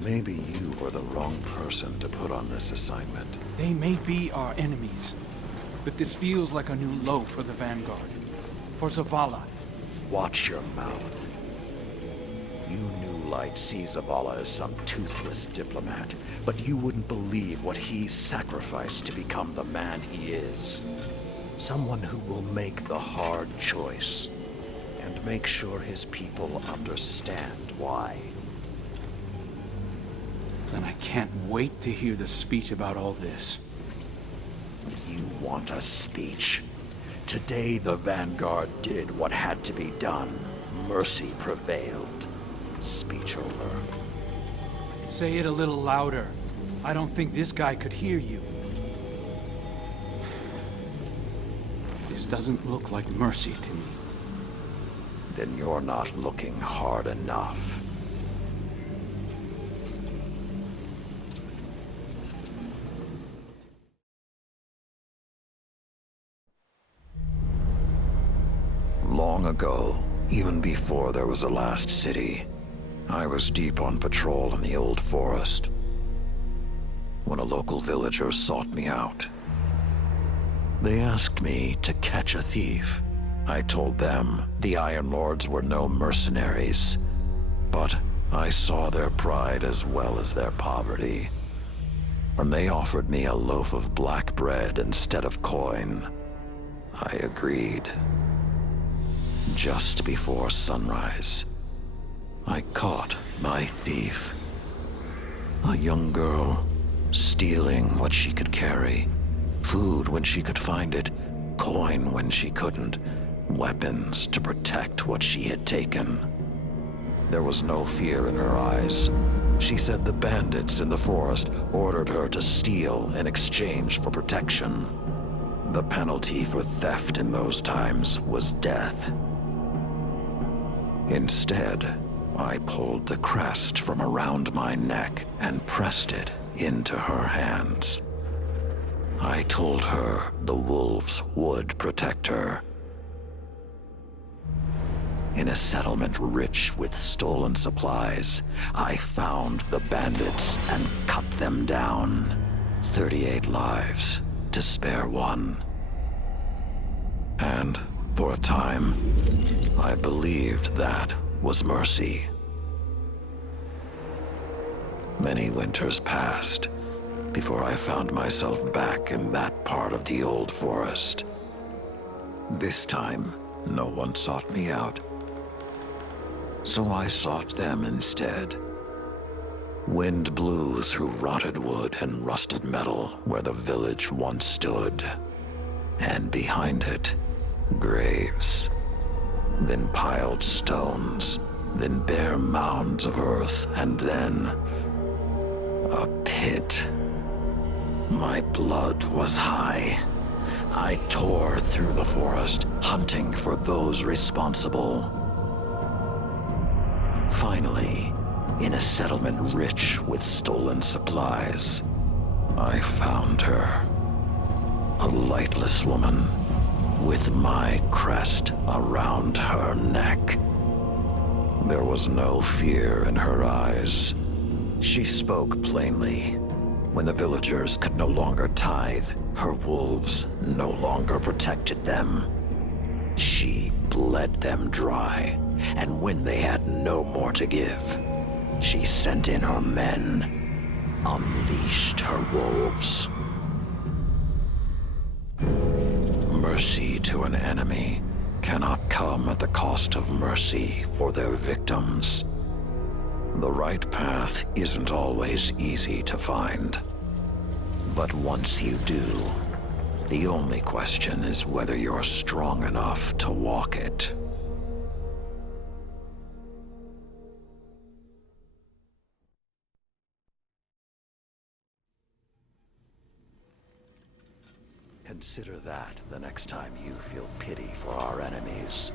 Maybe you were the wrong person to put on this assignment. They may be our enemies, but this feels like a new low for the Vanguard. For Zavala. Watch your mouth. You New Light see Zavala as some toothless diplomat, but you wouldn't believe what he's sacrificed to become the man he is. Someone who will make the hard choice, and make sure his people understand why. Then I can't wait to hear the speech about all this. You want a speech? Today the Vanguard did what had to be done. Mercy prevailed. Speech over. Say it a little louder. I don't think this guy could hear you. This doesn't look like mercy to me. Then you're not looking hard enough. Long ago, even before there was a last city, I was deep on patrol in the old forest when a local villager sought me out. They asked me to catch a thief. I told them the Iron Lords were no mercenaries, but I saw their pride as well as their poverty. When they offered me a loaf of black bread instead of coin, I agreed. Just before sunrise, I caught my thief. A young girl, stealing what she could carry. Food when she could find it, coin when she couldn't, weapons to protect what she had taken. There was no fear in her eyes. She said the bandits in the forest ordered her to steal in exchange for protection. The penalty for theft in those times was death. Instead, I pulled the crest from around my neck and pressed it into her hands. I told her the wolves would protect her. In a settlement rich with stolen supplies, I found the bandits and cut them down. 38 lives to spare one. And for a time, I believed that was mercy. Many winters passed before I found myself back in that part of the old forest. This time, no one sought me out. So I sought them instead. Wind blew through rotted wood and rusted metal where the village once stood. And behind it, graves. Then piled stones, then bare mounds of earth, and then a pit. My blood was high. I tore through the forest, hunting for those responsible. Finally, in a settlement rich with stolen supplies, I found her. A lightless woman with my crest around her neck. There was no fear in her eyes. She spoke plainly. When the villagers could no longer tithe, her wolves no longer protected them. She bled them dry, and when they had no more to give, she sent in her men, unleashed her wolves. Mercy to an enemy cannot come at the cost of mercy for their victims. The right path isn't always easy to find. But once you do, the only question is whether you're strong enough to walk it. Consider that the next time you feel pity for our enemies.